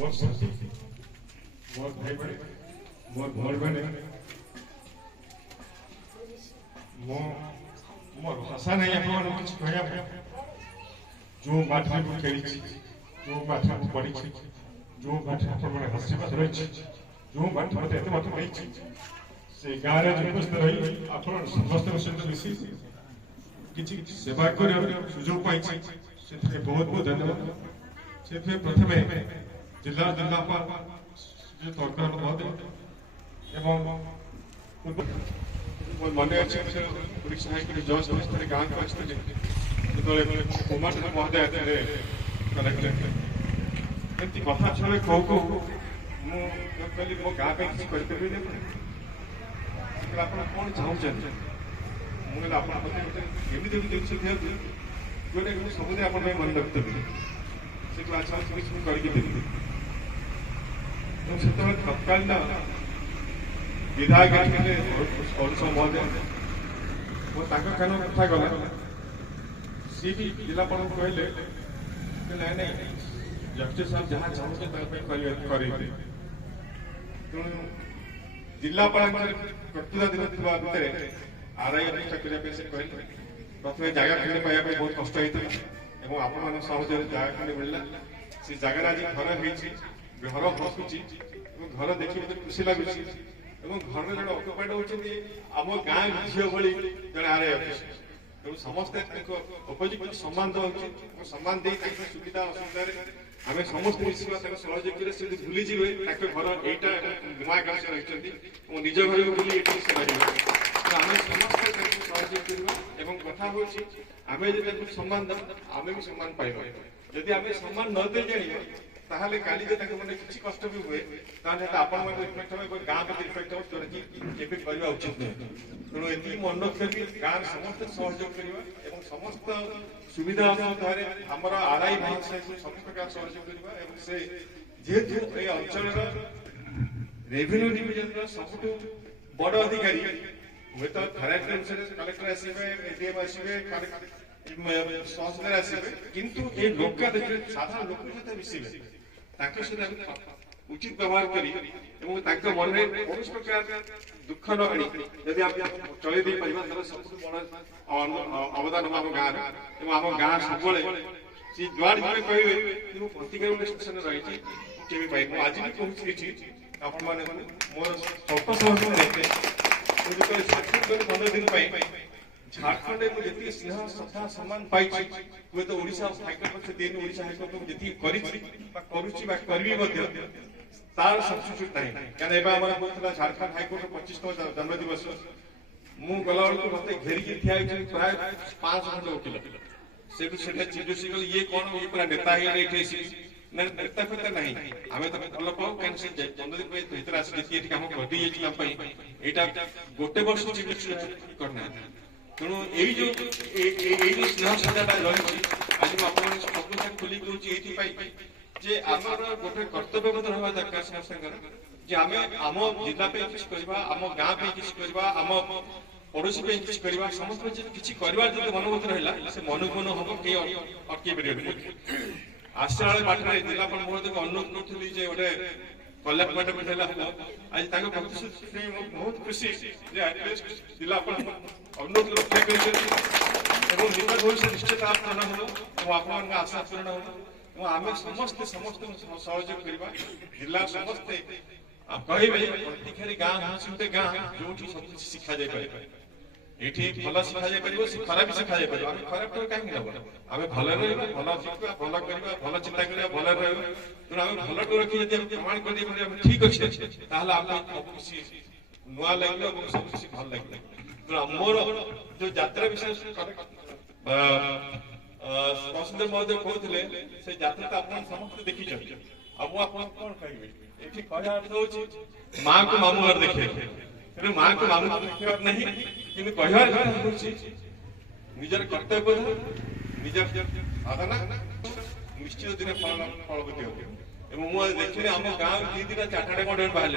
मोर साथी मोर भाई बड़े मोर भोर बने मोर भाषा नहीं आप किसी कहया जो बाटे को खेली जो बाटे को पड़ी जो बाटे आप हसीबाद रही जो बाटे मत एत मत नहीं से गाँव में उपस्थित रही आप समस्त सहित मिसी किसी सेवा कर सुजोग पाई से बहुत बहुत धन्यवाद से प्रथम जिला जिलापाल तरकार महोदय मन अच्छे जज अवस्था गाँव को आसते कुमार महोदय कलेक्टर एमती कथा छड़े कौ कौ मुझे मो गाँव में किसी करें आप कौन चाहते मुझे आपमती जिनस दिखाते जोटा सबुद आप मन रखी से अच्छा किसी करके तत्कालीन विधायक अरुण महोदय वो कान कथा गला सी भी जिलापाल कहले नहीं जस्टिस साहब जहाँ चाहते तेणु जिलापाल प्रतिनिधि दिन भितर आरआई अपेक्षा करने से कहले प्रथम जगह खंडे पाइबा बहुत कष्ट होता है आपण सहज जगह खंडे मिलला से जगह आज घर घर बसुची घर देखिए मत खुशी लगुच घर जो अक्युपाइड होती आम गाँव झील भाई जड़े आरआई अफिस तेणु समस्ते उपयुक्त सम्मान दे सम्मान दे सुविधा असुविधा आम समस्त मिसिक सहयोग से भूलीजे घर यहीटा नुआ गाँव से रही निज घर को बुली आम समस्ते सहयोग करवा कथा हूँ आम जो सम्मान देवा आम भी सम्मान पाइबा जदि आम सम्मान न दे जाइए ताहले काली जे ताके माने किछि कष्ट भी हुए ताने आपण माने इफेक्ट हो गाँ के इफेक्ट हो जोरा कि केबे करबा उचित नहीं तेणु एति मन रखि गाँ समस्त सहयोग करबा एवं समस्त सुविधा असुविधा रे हमर आरआई महाशय समस्त प्रकार सहयोग करबा एवं से जेतु ए अंचल रेवेन्यू डिविजन रो सबटु बड़ अधिकारी हुए तो कलेक्टर आसबे एडीएम आसबे तहसीलदार आसबे किंतु ए लोक साधारण लोक सहित मिसिबे सहित उचित व्यवहार करी मन में कौन प्रकार दुख न आनी यदि आप चल सब बड़ अवदान आम गाँव आम गाँ सब सी जुआड़ जब कहे प्रतिकार स्टेशन रही आज भी पहुंची आप मोर स्वल्प समय झारखंड 15 दिन झारखंड में जी स्नेह श्रद्धा सम्मान पाई हुए तो ओडिशा हाइकोर्ट पक्ष दिन ओडिशा हाइकोर्ट को जी करी तार सब्स्टिट्यूट नहीं क्या झारखंड हाइकोर्ट 25तम जन्म दिवस मु गला बेलू मत घेरिकी ठिया प्राय 500 वकील से चीफ जस्टिस कल ये कौन ये पूरा नेता नेता फेता नहीं आम तो भल पाऊ कहीं 15 दिन भर आसी कम कर गोटे वर्ष चीफ जस्टिस करना तेणु यही जो स्नेह श्रद्धा रही आज मुझे खोल कहे जे आमर गोटे कर्तव्यबोध रहा दरकार समस्त आम आम जिला किसी करवा आम गाँ किसी करवा आम पड़ोशी किसी करवा समस्त किसी कर मनोबोध रहा से मन मन हम कई अटक पारे आसला बाटे जिलापाल महोदय को अनुरोध करी गोटे कल्याण बाटे हम आज प्रतिश्रुति बहुत खुशी जिलापाल अनुरोध रक्षा कर निकट भविष्य निश्चित पूर्ण हो आप आशा पूर्ण हो आम समस्ते समस्त सहयोग करवा जिला समस्ते कहे प्रतिखारी गाँ हूँ गाँ जो सब शिखा जाए ये भल शिखा जाए खराब शिखा जाए आम खराब कहीं नब आम भल भल शिखा भल करवा भल चिंता करवा भल तेणु आम भल को रखी प्रमाण कर ठीक अच्छे किसी नुआ लगे सब किसी भल लगे तेणु मोर जो यात्रा विषय तहसीलदार महोदय कहते से यात्रा तो आप समस्त देखी कौन कहे कहना अर्थ हो माँ को मामू घर देखे तेणु माँ को मामू देखा नहीं कि कह निजर कर्तव्य निजर साधना निश्चित दिन फलवती हो मुझे देखिए आम गाँव 2 दिन 4टा बाहर